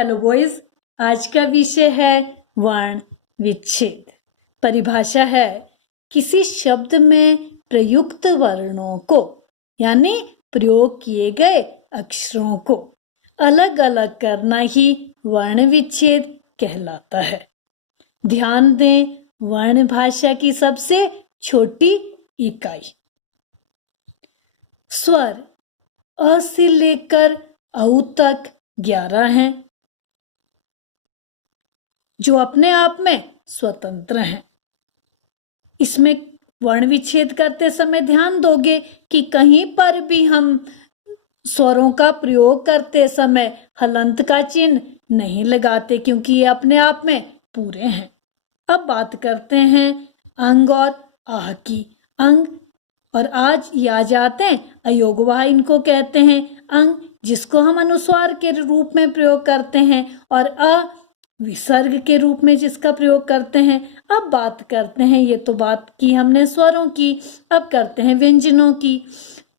Hello boys, आज का विषय है वर्ण विच्छेद। परिभाषा है किसी शब्द में प्रयुक्त वर्णों को यानी प्रयोग किए गए अक्षरों को अलग अलग करना ही वर्ण विच्छेद कहलाता है। ध्यान दें, वर्ण भाषा की सबसे छोटी इकाई। स्वर अ से लेकर औ तक 11 हैं जो अपने आप में स्वतंत्र हैं। इसमें वर्ण विच्छेद करते समय ध्यान दोगे कि कहीं पर भी हम स्वरों का प्रयोग करते समय हलंत का चिन्ह नहीं लगाते क्योंकि ये अपने आप में पूरे हैं। अब बात करते हैं अंग और आह की। अंग और आज ये आ जाते हैं अयोगवाह, इनको कहते हैं अंग, जिसको हम अनुस्वार के रूप में प्रयोग करते हैं, और अ विसर्ग के रूप में जिसका प्रयोग करते हैं। अब बात करते हैं, ये तो बात की हमने स्वरों की, अब करते हैं व्यंजनों की।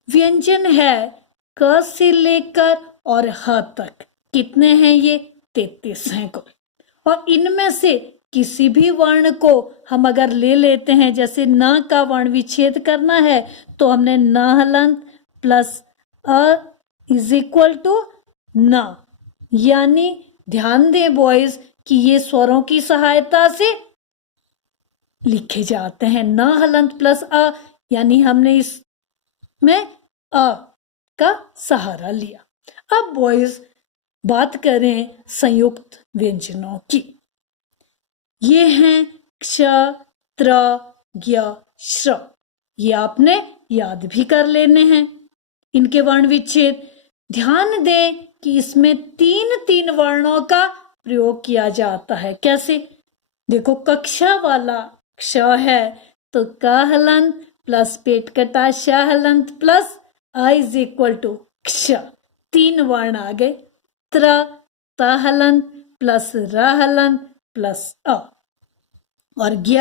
व्यंजन है क से लेकर और ह तक। कितने हैं ये? 33 हैं कुल। और इनमें से किसी भी वर्ण को हम अगर ले लेते हैं, जैसे न का वर्ण विच्छेद करना है तो हमने न हलंत प्लस अ इज इक्वल टू न, यानी ध्यान दें बॉयज कि ये स्वरों की सहायता से लिखे जाते हैं। न हलंत प्लस अ, यानी हमने इसमें अ का सहारा लिया। अब बॉयज बात करें संयुक्त व्यंजनों की। ये हैं क्ष, त्र, ज्ञ, श्र। ये आपने याद भी कर लेने हैं इनके वर्ण विच्छेद। ध्यान दें कि इसमें तीन तीन वर्णों का प्रयोग किया जाता है। कैसे? देखो, कक्षा वाला क्ष है तो क हलंत प्लस पेट कटा श हलंत प्लस अ इज इक्वल टू क्ष, तीन वर्ण आ गए। त्र त हलंत प्लस र हलंत प्लस अ, और ज्ञ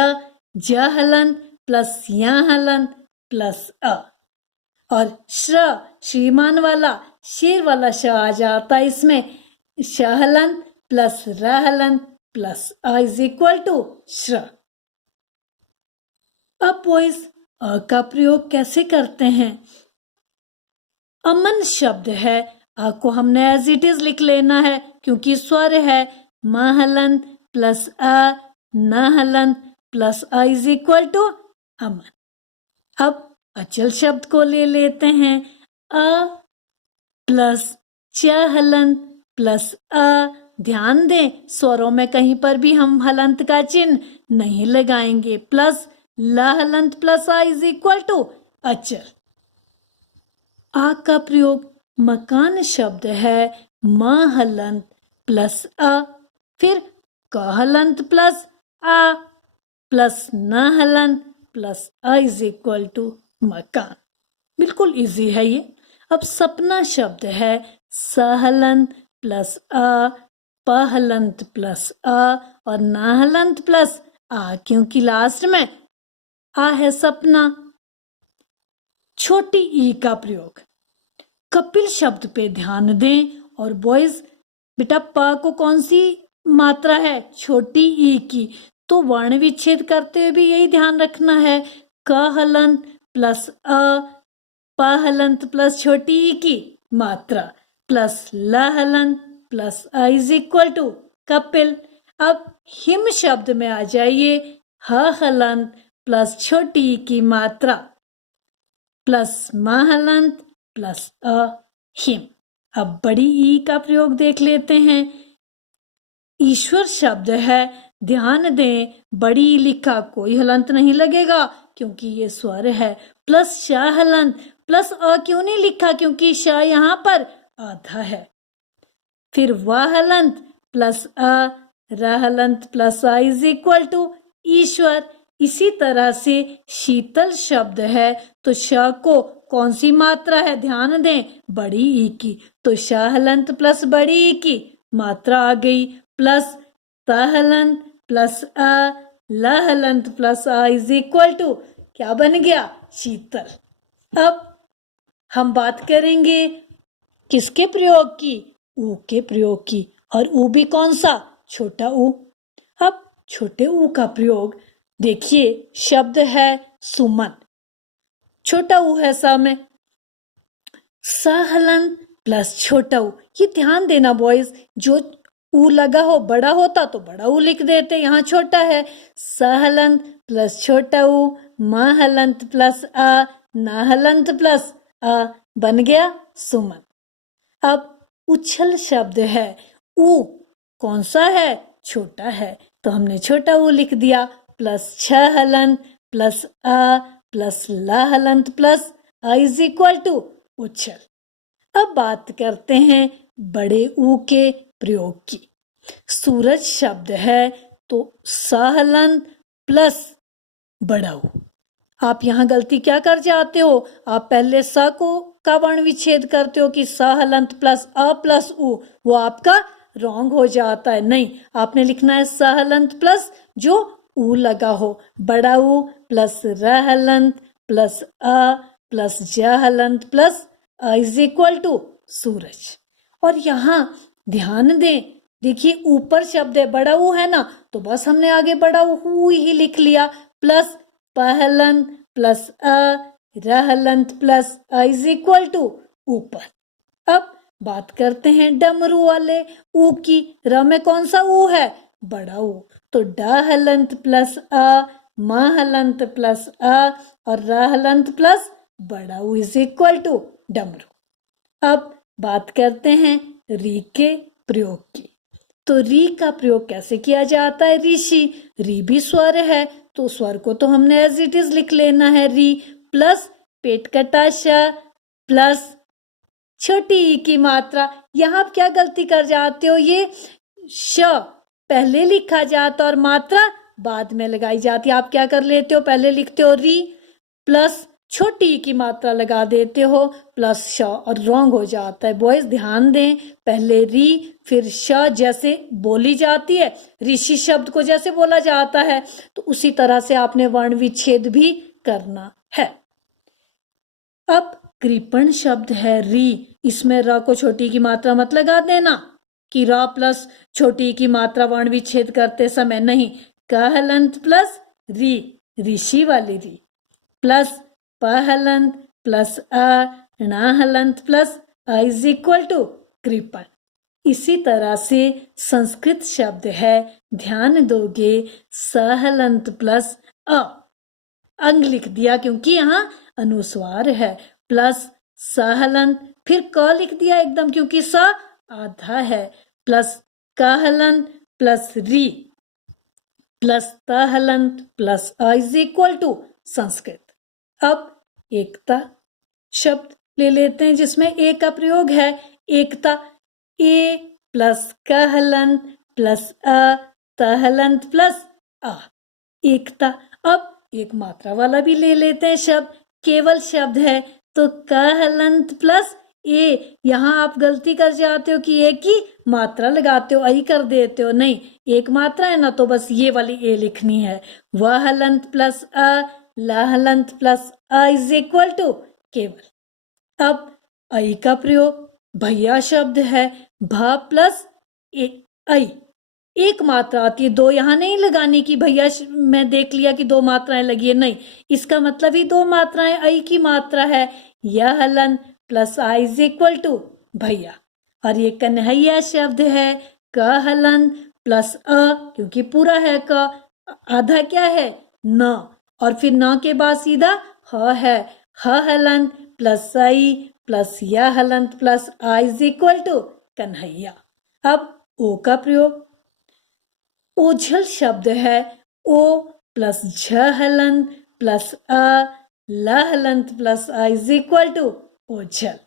ज हलंत प्लस य हलंत प्लस अ, और श्र श्रीमान वाला शेर वाला श आ जाता है इसमें, श हलंत प्लस र हलंत प्लस अ इज इक्वल टू श्र। अब बॉयज अ का प्रयोग कैसे करते हैं? अमन शब्द है, अ को हमने एज इट इज लिख लेना है क्योंकि स्वर है। म हलंत प्लस अ न हलंत प्लस अ इज इक्वल टू अमन। अब अचल शब्द को ले लेते हैं। अ प्लस च हलंत प्लस अ। ध्यान दें, स्वरों में कहीं पर भी हम हलंत का चिन्ह नहीं लगाएंगे। प्लस ल हलंत प्लस अ इज इक्वल टू अचल। आ का प्रयोग मकान शब्द है। म हलंत प्लस अ, फिर क हलंत प्लस आ प्लस न हलंत प्लस अ इज इक्वल टू मकान। बिल्कुल इजी है ये। अब सपना शब्द है। स हलंत प्लस अ, प हलंत प्लस अ और न हलंत प्लस आ, क्योंकि लास्ट में आ है सपना। छोटी ई का प्रयोग कपिल शब्द पे ध्यान दें। और बॉयज बेटा, प को कौन सी मात्रा है? छोटी ई की। तो वर्ण विच्छेद करते हुए भी यही ध्यान रखना है। क हलंत प्लस अ, प हलंत प्लस छोटी ई की मात्रा प्लस ल हलंत प्लस अ इज इक्वल टू कपिल। अब हिम शब्द में आ जाइए। ह हलंत प्लस छोटी ई की मात्रा प्लस म हलंत प्लस अ हिम। अब बड़ी ई का प्रयोग देख लेते हैं। ईश्वर शब्द है। ध्यान दें, बड़ी ई लिखा कोई हलंत नहीं लगेगा क्योंकि ये स्वर है। प्लस श हलंत प्लस अ क्यों नहीं लिखा? क्योंकि श यहाँ पर आधा है। फिर व हलंत प्लस अ, र हलंत प्लस अ इज इक्वल टू ईश्वर। इसी तरह से शीतल शब्द है तो श को कौन सी मात्रा है? ध्यान दें, बड़ी ई की। तो श हलंत प्लस बड़ी ई की मात्रा आ गई प्लस त हलंत प्लस अ, ल हलंत प्लस अ इज इक्वल टू क्या बन गया? शीतल। अब हम बात करेंगे किसके प्रयोग की? ऊ के प्रयोग की। और ऊ भी कौन सा, छोटा ऊ। अब छोटे ऊ का प्रयोग देखिए, शब्द है सुमन, छोटा ऊ है स में, स हलंत प्लस छोटा ऊ। ये ध्यान देना बॉयज, जो ऊ लगा हो बड़ा होता तो बड़ा ऊ लिख देते, यहाँ छोटा है। स हलंत प्लस छोटा ऊ, म हलंत प्लस आ, न हलंत प्लस आ, बन गया सुमन। अब उछल शब्द है, ऊ कौन सा है, छोटा है, तो हमने छोटा ऊ लिख दिया, प्लस छ हलंत प्लस आ प्लस ला हलंत प्लस आ इज इक्वल टू उछल। अब बात करते हैं बड़े ऊ के प्रयोग की। सूरज शब्द है तो स हलंत प्लस बड़ा ऊ। आप यहाँ गलती क्या कर जाते हो, आप पहले स को का वर्ण विच्छेद करते हो कि स हलंत प्लस अ प्लस उ, वो आपका रॉन्ग हो जाता है। नहीं, आपने लिखना है स हलंत प्लस जो उ लगा हो, बड़ा उ प्लस र हलंत प्लस अ प्लस ज हलंत प्लस अ इज इक्वल टू सूरज। और यहाँ ध्यान दें, देखिए ऊपर शब्द है बड़ा ऊ है ना, तो बस हमने आगे बड़ा ऊ ही लिख लिया, प्लस पहलंत प्लस अ रहलंत प्लस अ इज इक्वल टू ऊपर। अब बात करते हैं डमरू वाले ऊ की। र में कौन सा ऊ है, बड़ा ऊ, तो ड हलंत प्लस अ, म हलंत प्लस अ और र हलंत प्लस बड़ा ऊ इज इक्वल टू डमरू। अब बात करते हैं री के प्रयोग की। तो री का प्रयोग कैसे किया जाता है, ऋषि, री भी स्वर है, तो स्वर को तो हमने एज इट इज लिख लेना है, री प्लस पेट कटा श प्लस छोटी ई की मात्रा। यहाँ आप क्या गलती कर जाते हो, ये श पहले लिखा जाता और मात्रा बाद में लगाई जाती है। आप क्या कर लेते हो, पहले लिखते हो री प्लस छोटी ई की मात्रा लगा देते हो प्लस श, और रॉन्ग हो जाता है। बॉयज ध्यान दें, पहले री फिर श जैसे बोली जाती है, ऋषि शब्द को जैसे बोला जाता है, तो उसी तरह से आपने वर्ण विच्छेद भी करना है। अब कृपण शब्द है री, इसमें र को छोटी की मात्रा मत लगा देना कि र प्लस छोटी की मात्रा वर्ण विच्छेद करते समय, नहीं, क हलंत प्लस री, ऋषि वाली री, प्लस प हलंत प्लस अ, ण हलंत प्लस अ इज इक्वल टू कृपण। इसी तरह से संस्कृत शब्द है, ध्यान दोगे, स हलंत प्लस अ, अंग लिख दिया क्योंकि यहाँ अनुस्वार है, प्लस स हलंत, फिर क लिख दिया एकदम क्योंकि स आधा है, प्लस क हलंत प्लस री प्लस त हलंत प्लस अ इज इक्वल टू संस्कृत। अब एकता शब्द ले लेते हैं जिसमें ए का प्रयोग है, एकता, ए प्लस क हलंत प्लस अ त हलंत प्लस आ, एकता। अब एक मात्रा वाला भी ले लेते हैं शब्द, केवल शब्द है, तो क हलंत प्लस ए। यहाँ आप गलती कर जाते हो कि एक ही मात्रा लगाते हो, आई कर देते हो, नहीं, एक मात्रा है ना, तो बस ये वाली ए लिखनी है। व हलंत प्लस अ, ला हलंत प्लस अ इज इक्वल टू केवल। अब आई का प्रयोग, भैया शब्द है, भ प्लस आई, एक मात्रा आती है, दो यहाँ नहीं लगाने की भैया, मैं देख लिया कि दो मात्राएं लगी है, नहीं, इसका मतलब ही दो मात्राएं, आई की मात्रा है, यह हलन प्लस आई इज इक्वल टू भैया। और ये कन्हैया शब्द है, क हलन प्लस अ, क्योंकि पूरा है क, आधा क्या है, न, और फिर न के बाद सीधा ह है, ह हलंत प्लस आई प्लस या हलंत प्लस आई इज इक्वल टू कन्हैया। अब ओ का प्रयोग, ओझल शब्द है, ओ प्लस झ हलंत प्लस अ, ल हलंत प्लस आई इज इक्वल टू ओझल।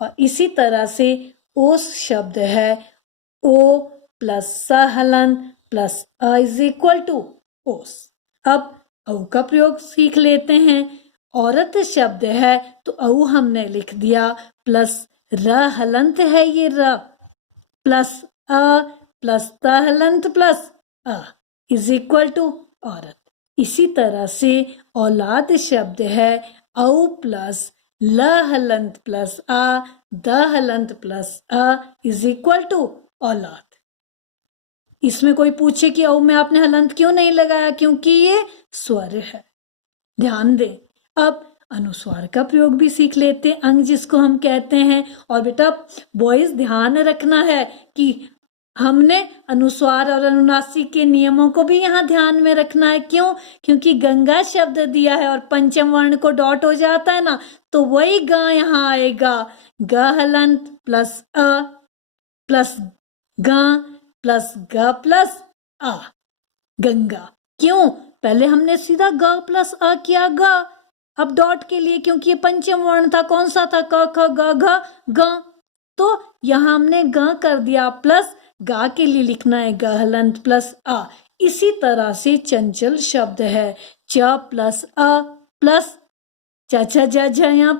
और इसी तरह से ओस शब्द है, ओ प्लस स हलंत प्लस अ इज इक्वल टू ओस। अब औ का प्रयोग सीख लेते हैं। औरत शब्द है तो औ हमने लिख दिया, प्लस र हलंत है, ये र प्लस अ प्लस त हलंत प्लस अ इज इक्वल टू औरत। इसी तरह से औलाद शब्द है, औ प्लस ल हलंत प्लस आ द हलंत प्लस अ इज इक्वल टू औलाद। इसमें कोई पूछे कि औ में आपने हलंत क्यों नहीं लगाया, क्योंकि ये स्वर है। ध्यान दें। अब अनुस्वार का प्रयोग भी सीख लेते हैं, अंग जिसको हम कहते हैं। और बेटा बॉयज ध्यान रखना है कि हमने अनुस्वार और अनुनासिक के नियमों को भी यहाँ ध्यान में रखना है। क्यों? क्योंकि गंगा शब्द दिया है और पंचम वर्ण को डॉट हो जाता है ना, तो वही ग यहाँ आएगा। ग हलंत प्लस अ प्लस ग प्लस ग प्लस आ, गंगा। क्यों? पहले हमने सीधा ग प्लस अ किया, ग। अब डॉट के लिए, क्योंकि ये पंचम वर्ण था, कौन सा था? क ख ग घ ग, तो यहां हमने ग कर दिया, प्लस गा के लिए लिखना है ग हलंत प्लस आ। इसी तरह से चंचल शब्द है च प्लस अ प्लस च छ ज झ। यहाँ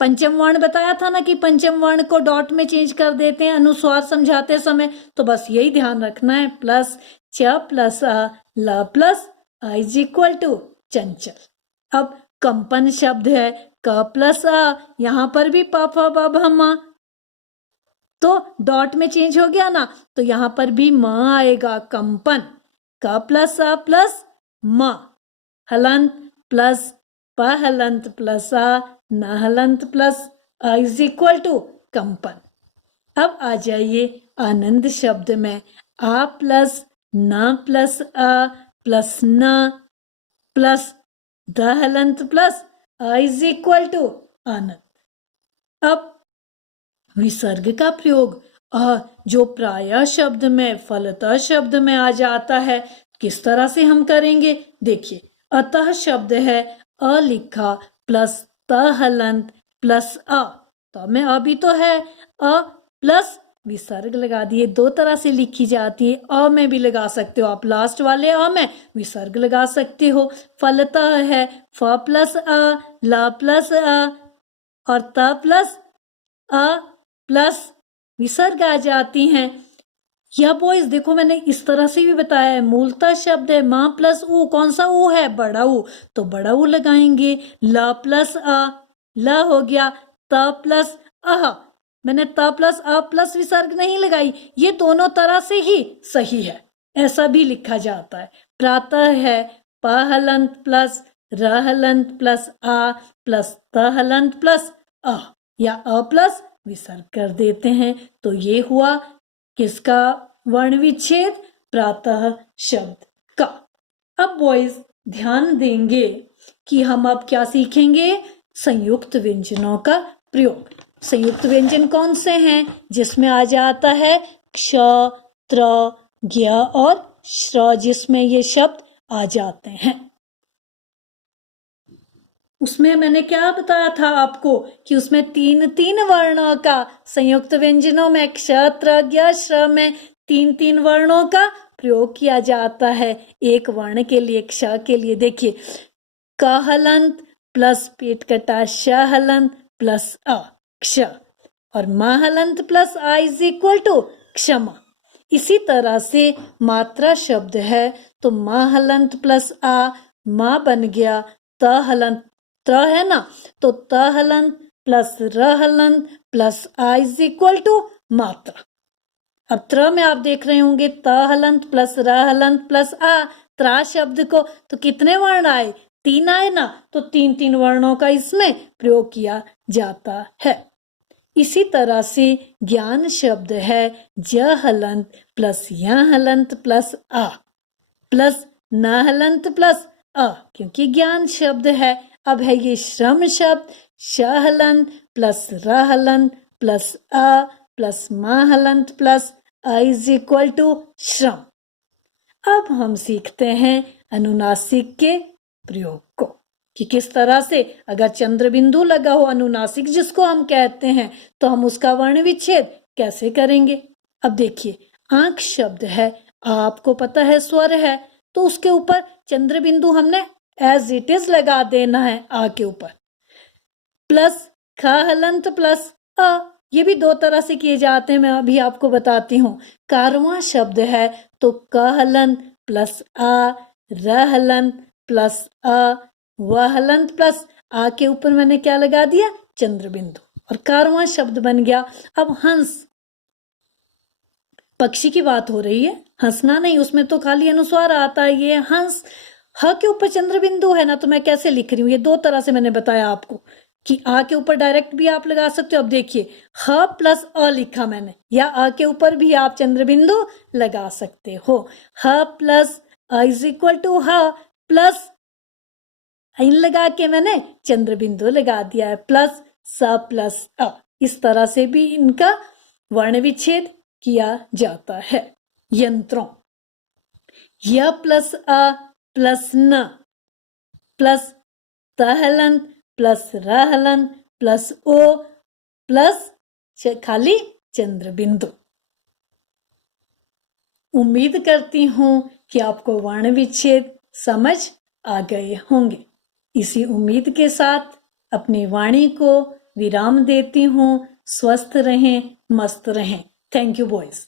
पंचम वर्ण बताया था ना कि पंचम वर्ण को डॉट में चेंज कर देते हैं अनुस्वार समझाते समय, तो बस यही ध्यान रखना है। प्लस च प्लस अ ल प्लस अ इज इक्वल टू चंचल। अब कंपन शब्द है क प्लस अ, यहां पर भी प फ ब भ म, तो डॉट में चेंज हो गया ना, तो यहां पर भी म आएगा, कंपन। क प्लस अ प्लस म, हलंत प्लस प हलंत प्लस अ न हलंत प्लस अ इज इक्वल टू कंपन। अब आ जाइए आनंद शब्द में। आ प्लस न प्लस अ प्लस न प्लस द हलंत प्लस अ इज इक्वल टू आनंद। अब विसर्ग का प्रयोग अ जो प्रायः शब्द में फलतः शब्द में आ जाता है, किस तरह से हम करेंगे? देखिए, अतः शब्द है अ लिखा प्लस त हलंत प्लस अ, तो में अ भी तो है, अ प्लस विसर्ग लगा दिए। दो तरह से लिखी जाती है, अ में भी लगा सकते हो आप, लास्ट वाले अ में विसर्ग लगा सकते हो। फलतः है फ प्लस अ ल प्लस अ और त प्लस अ प्लस विसर्ग आ जाती हैं। या बॉयज देखो, मैंने इस तरह से भी बताया है। मूलतः शब्द है माँ प्लस ऊ, कौन सा ऊ है? बड़ा ऊ, तो बड़ा ऊ लगाएंगे। ल प्लस अ, ल हो गया। त प्लस अह, मैंने त प्लस अ प्लस विसर्ग नहीं लगाई। ये दोनों तरह से ही सही है, ऐसा भी लिखा जाता है। प्रातः है प हलंत प्लस र हलंत प्लस आ प्लस त हलंत प्लस अ, या अ प्लस विसर्ग कर देते हैं, तो ये हुआ किसका वर्ण विच्छेद? प्रातः शब्द का। अब बॉयज ध्यान देंगे कि हम अब क्या सीखेंगे? संयुक्त व्यंजनों का प्रयोग। संयुक्त व्यंजन कौन से हैं? जिसमें आ जाता है क्ष, त्र, ज्ञ और श्र, जिसमें ये शब्द आ जाते हैं। उसमें मैंने क्या बताया था आपको कि उसमें तीन तीन वर्णों का, संयुक्त व्यंजनों में क्ष, त्र, ज्ञ, श्र में तीन तीन वर्णों का प्रयोग किया जाता है एक वर्ण के लिए, क्ष के लिए। देखिए, क हलंत प्लस पेट कटा श हलंत प्लस अ, क्ष, और म हलंत प्लस आ इज इक्वल टू क्षमा। इसी तरह से मात्रा शब्द है तो म हलंत प्लस आ, माँ बन गया त हलंत, त्र है ना, तो त हलंत प्लस र हलंत प्लस आ इज इक्वल टू मात्रा। अब त्र में आप देख रहे होंगे त हलंत प्लस र हलंत प्लस आ, त्रा शब्द को तो कितने वर्ण आए? तीन आए ना, तो तीन तीन वर्णों का इसमें प्रयोग किया जाता है। इसी तरह से ज्ञान शब्द है ज हलंत प्लस य हलंत प्लस आ प्लस न हलंत प्लस अ, क्योंकि ज्ञान शब्द है। अब है ये श्रम शब्द श हलंत प्लस र हलंत प्लस अ प्लस म हलंत प्लस अ इज इक्वल टू श्रम। अब हम सीखते हैं अनुनासिक के प्रयोग को कि किस तरह से अगर चंद्र बिंदु लगा हो, अनुनासिक जिसको हम कहते हैं, तो हम उसका वर्ण विच्छेद कैसे करेंगे। अब देखिए, आंख शब्द है, आपको पता है स्वर है, तो उसके ऊपर चंद्र बिंदु हमने एज इट इज लगा देना है आ के ऊपर। प्लस ख हलंत प्लस अ, ये भी दो तरह से किए जाते हैं, मैं अभी आपको बताती हूँ। कारवां शब्द है तो क हलंत प्लस आ, र हलंत प्लस अ, व हलंत प्लस आ के ऊपर मैंने क्या लगा दिया? चंद्र बिंदु, और कारवां शब्द बन गया। अब हंस, पक्षी की बात हो रही है, हंसना नहीं, उसमें तो खाली अनुस्वार आता है। ये हंस, ह के ऊपर चंद्र बिंदु है ना, तो मैं कैसे लिख रही हूँ, ये दो तरह से मैंने बताया आपको कि आ के ऊपर डायरेक्ट भी आप लगा सकते हो। अब देखिए ह प्लस अ लिखा मैंने, या आ के ऊपर भी आप चंद्र बिंदु लगा सकते हो। ह प्लस अ इज इक्वल टू ह प्लस इन लगा के मैंने चंद्र बिंदु लगा दिया है, प्लस स प्लस अ। इस तरह से भी इनका वर्ण विच्छेद किया जाता है। यंत्रों, य प्लस अ प्लस न प्लस तहलंत प्लस रहलंत प्लस ओ प्लस खाली चंद्र बिंदु। उम्मीद करती हूं कि आपको वर्ण विच्छेद समझ आ गए होंगे। इसी उम्मीद के साथ अपनी वाणी को विराम देती हूं। स्वस्थ रहें, मस्त रहें। Thank you boys.